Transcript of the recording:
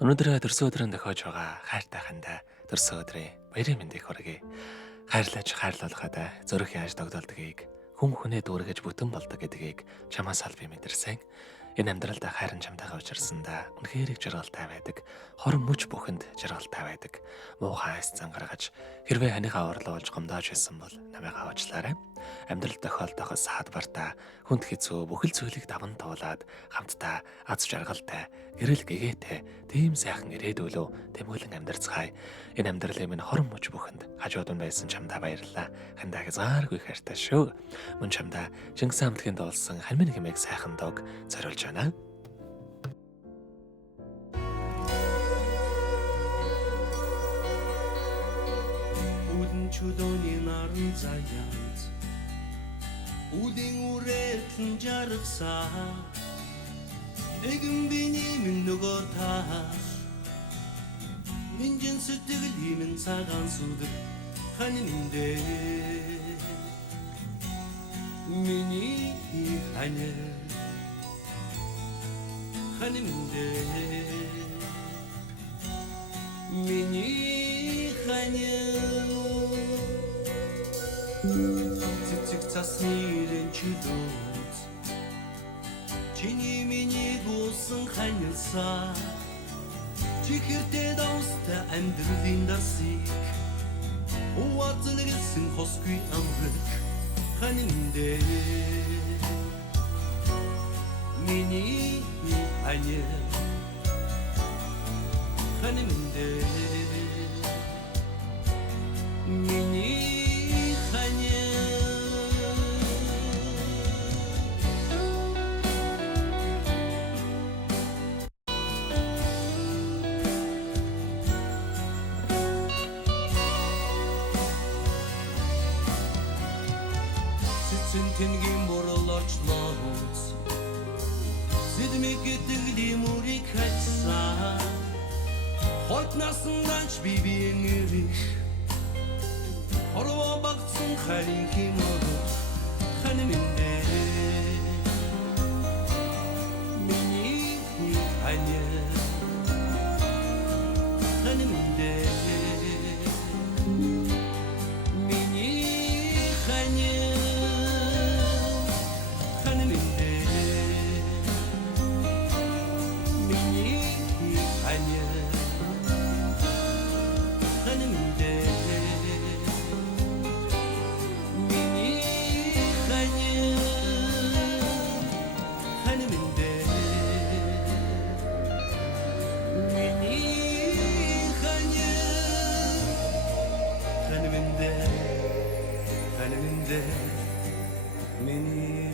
Өнөөдөр төрсөн өдрөнд тохиож байгаа хайртай хандаа төрсөн өдрийн баярын мэндийг хүргэе. Хайрлаж хайрлуулахад зүрх яаж тогтолдгийг, хүн хүнээ дүүргэж бүтэн болдог гэдгийг чамаас аль би мэдэрсэн. Энэ амьдралд хайрын чамтайгаа учирсандаа үнэхээр их жаргалтай байдаг. Хорон мөч бүхэнд жаргалтай байдаг. Муухай айсцан гаргаж хэрвээ ханийхаа орлуулж гомдоож байсан бол намайгаа уучлаарай. Амьдрал тохиолдох саадбартаа хүнд хэцүү бүхэл зүйлийг даван туулаад хамтдаа аз жаргалтай, гэрэл гэгээтэй тийм сайхан ирээдүүлөө тэмүүлэн амьдарцгаая. Энэ амьдралын минь хорон мөч бүхэнд хажууд нь байсан чамдаа баярлалаа. Хандаа хязгааргүй хайртай шүү. Мөн чамдаа Чингис хаан амтгийн дуулсан хармин хэмээх сайхан дог зориулж байна. Uden чудоны наран заяат Uden үрэлтэн жаргасаа Нэгэн биний минь нөгөө тааш Минжин сэтгэл хиймэн цагаан сүдэг ханинде Миний ханин ханинде Миний ханин Цэцэг цаснырын чидүүд Чиний миний гусан ханилсаа Чихэртэй давстай амьдралын дасыг Уаацлэгсэн хосгүй амрэг ханинде Миний ханин ханинде Миний ханин Тэнгийн борлоочлоос Сэдмэг гэдэг лимурик хачсаа Хойт насанданч бибиэн ирэх Хорвоо багтсан харин химодос ханинде Миний ханин ханинде Миний ханин Many